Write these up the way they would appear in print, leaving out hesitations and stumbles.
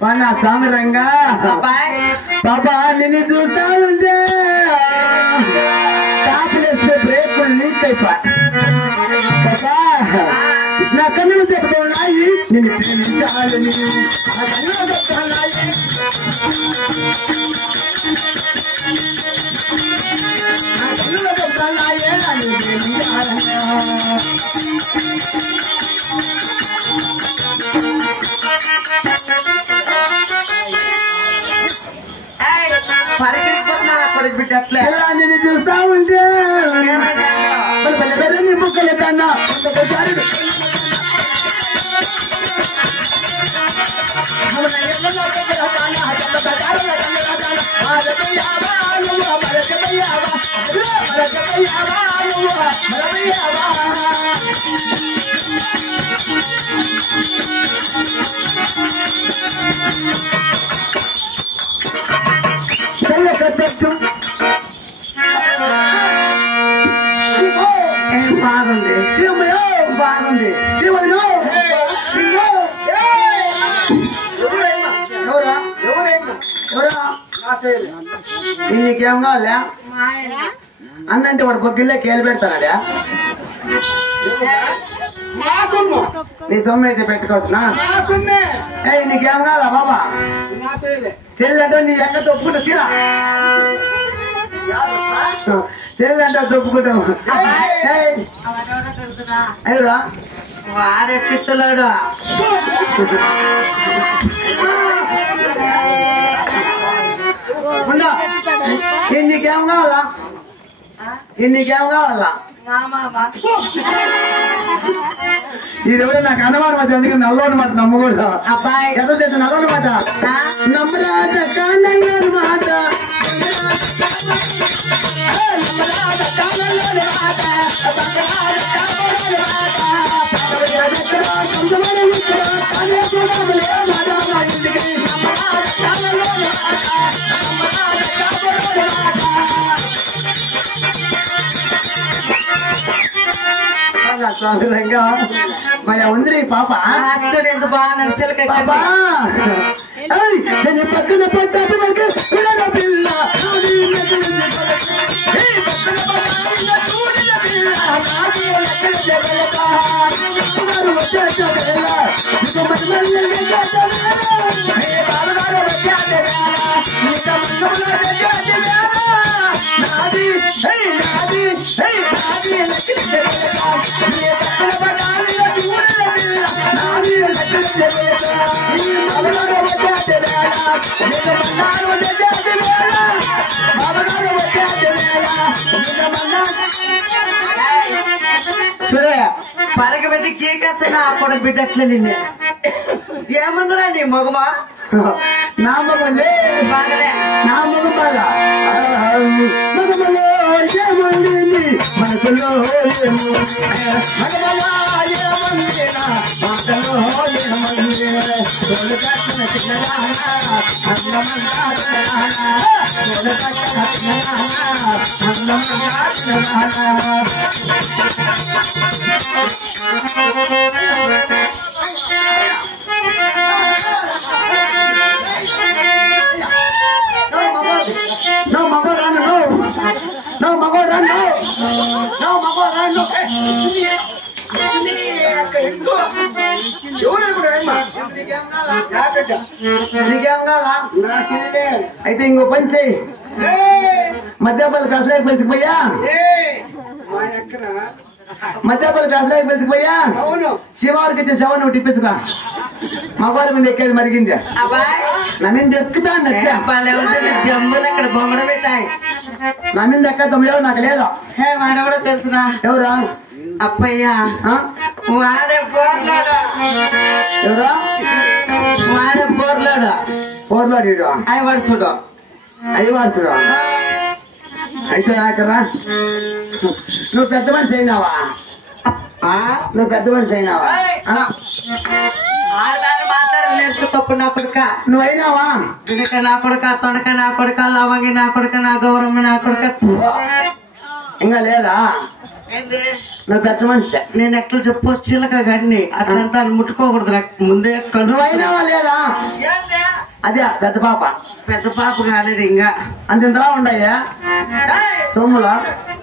పన్నా సామరంగా పాపా నిన్ను చూస్తా ఉంటే టాప్లెస్ బ్రేకులు లీక్ అయిపో పాపా నా కన్నులు చెప్తున్నాయి నిన్ను ప్రేమించాలని నా కన్నులు చెప్తున్నాయి నా కన్నులు చెప్తున్నాయి అని ప్రేమించాలని నిన్ను చూస్తా ఉంటే నీ బుక్కలు కన్నా బాగుంది బాగుంది నీకేం కావాలా అన్నంటే వాడు పొద్దుల్లే కేలు పెడతాడా నీ సొమ్ము అయితే పెట్టుకోవచ్చునా నీకేం కావాలా బాబా చెల్లంటే నీ ఎక్క తొప్పుకుంటా తీరా చెల్లంటే తొప్పుకుంటావు అయ్యరా వాడే పిత్తలాడు నీకేం కావాలా నీకేం కావాలా ఈరోజు నాకు అనుమానం వచ్చి అందుకని నల్లోని మాట నమ్మకూడదు అబ్బాయి ఎంత చేసి నల్లోని మాట నమ్మరాట కానల్లోని మాట మరి ఉంది పాప చూడు ఎంత బాగా నడిచలక దాని పక్కన పట్టాపి పిల్ల చూడే పరగబెట్టి కేకేస్తాను అప్పుడు బిడ్డట్లే నిన్నే ఏముందిరా నీ మగమా నా మగలే బాగలే నా మగ బాగా మగమలో ఏముంది మనసులో మగమలా ఏముంది నా మాటలో ఏముంది తోడు కట్టిన చిన్నదానా అందమంతా తోడు కట్టిన చిన్నదానా అందమంతా చిన్నదానా No, Mago, run, no. No, Mago, run, no. No, Mago, అయితే ఇంకో పని చెయ్యి మధ్యపల్లి కసలాకి పిలిచిపోయా మధ్యపల్లి కసలాకి పిలిచిపోయా శివారికి ఇచ్చే శవాన్ని ఒకటి ఇప్పించరా మగవాళ్ళ మీద ఎక్కేది మరిగింది నా మీద ఎక్కుతాను జమ్ములు ఇక్కడ బొమ్మడ పెట్టాయి నా మీద ఎక్కడం లేవు నాకు లేదా వాడెవడో తెలుసునా ఎవరా అప్పయ్యా వాడే పోర్లాడు ఎవరా వాడే పోర్లాడు పోర్లాడు ఐవర్సుడు అయ్యవాడుతుడు అయితే నాకరా నువ్వు పెద్ద మనిషి అయినావా నువ్వు పెద్ద మనిషి అయినావా మాట్లాడదు నేర్చుకోప్పుడు నా కొడుక నువ్వు అయినావా వెనక నా కొడుక తొనక నా కొడుక లవంగి నా కొడుక నా గౌరమ్మ నా కొడుక ఇంకా లేదా ఏంది నువ్వు పెద్ద మనిషి నేను ఎట్లా చెప్పు చిల్లక గడిని అట్లంతా ముట్టుకోకూడదు నాకు ముందే నువ్వు అయినావా లేదా అదే పెద్ద పాప పెద్ద పాప కాలేదు ఇంకా అంతలా ఉండయా సొమ్ములా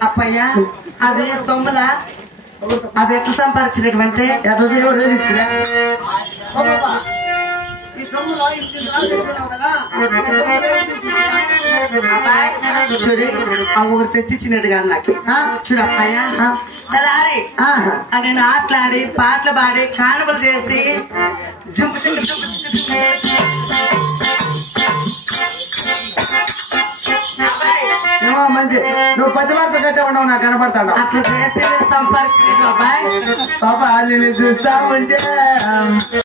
అప్పయ్యా అవి సొమ్ములా అవి ఎట్లా సంపాదించినటువంటి ఎట్లా చూడి ఆ ఊరు తెచ్చిచ్చినట్టు కాదు నాకు చూడు అప్పయ్యా తలారి నేను ఆటలాడి పాటలు పాడి కానుకలు చేసి జంపు మంచి నువ్వు 10 వారితో కట్టే ఉండవు నాకు కనపడతాడు అట్లా చేసి సంపాదించలేదు అబ్బాయి పాప నేను చూస్తా ఉంటే